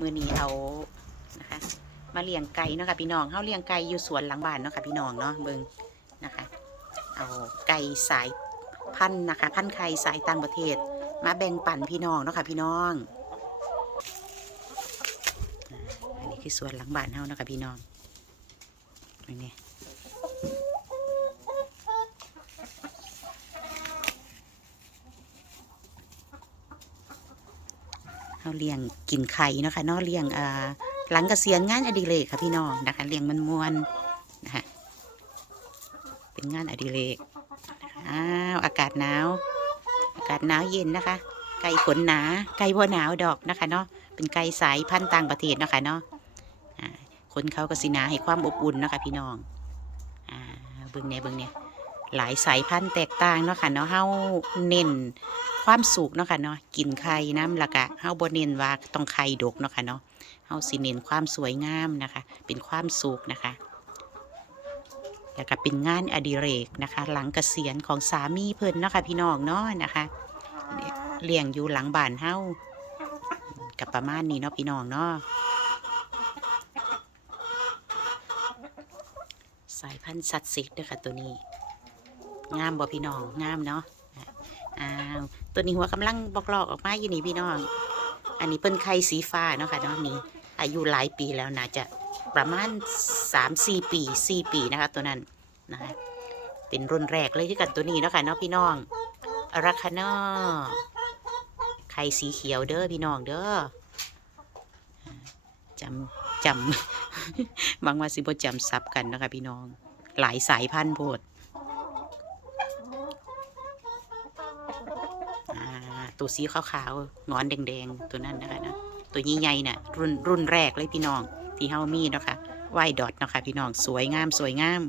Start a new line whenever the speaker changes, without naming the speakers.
มือนี้เอานะคะ มาเลี้ยงไก่เนาะค่ะพี่น้องเฮาเลี้ยงไก่อยู่สวนหลังบ้านเนาะค่ะพี่น้องเนาะเบิงนะคะ เอาไก่สายพันธุ์นะคะ พันธุ์ไข่สายต่างประเทศ มาแบ่งปันพี่น้องเนาะค่ะพี่น้อง อันนี้คือสวนหลังบ้านเฮาเนาะค่ะพี่น้องอันนี้ เฮาเลี้ยงกินไข่นะคะนาะเลี้ยงอ่าหลังกเกษียณงานอดิเรกค่ะพี่น้องนะคะเลี้ยงมันมวนนะคะเป็นงานอดิเรกอ้าวอากาศหนาว อากาศหนาวเย็นนะคะ ไก่ขนหนาไก่บัวหนาวดอกนะคะเนาะเป็นไก่สายพันธุ์ต่างประเทศนะคะเนาะอ่าคนเขาก็สิหนาให้ความอบอุ่นนะคะพี่น้องอ่าเบิ่งเนี่ยเบิ่งเนี่ย หลายสายพันธุ์แตกต่างเนาะค่ะเนาะเฮาเน้นความสุขเนาะค่ะเนาะกินไข่น้ำและกะเฮาบ่เน้นว่าต้องไข่ดกเนาะค่ะเนาะเฮาสิเน้นความสวยงามนะคะ เป็นความสุขนะคะแล้วก็เป็นงานอดิเรกนะคะ หลังเกษียณของสามีเพิ่นเนาะค่ะพี่น้องเนาะนะคะเลี้ยงอยู่หลังบ้านเฮากับประมาณนี้เนาะพี่น้องเนาะสายพันธุ์สัตว์สิกเด้อค่ะตัวนี้ งามบ่พี่น้องงามเนาะอ้าวตัวนี้หัวกำลังบอกหลอกออกมาอยู่นี่พี่น้อง อันนี้เป็นไข่สีฟ้าเนาะค่ะเนาะนี่อายุหลายปีแล้วน่าจะประมาณ3-4ปี4ปีนะคะตัวนั้นนะคะเป็นรุ่นแรกเลยที่กันตัวนี้เนาะค่ะเนาะพี่น้องอราคานาไข่สีเขียวเด้อพี่น้องเด้อจำจำบางว่าสิบ่จำซับกันนะคะพี่น้อง หลายสายพันธุ์โพดอ่า ตัวสีขาวๆงอนแดงๆ ตัวนั้นนะคะนะตัวใหญ่ๆน่ะรุ่นรุ่นแรกเลยพี่น้องที่เฮามีเนาะคะไวดอทเนาะคะพี่น้องสวยงามสวยงาม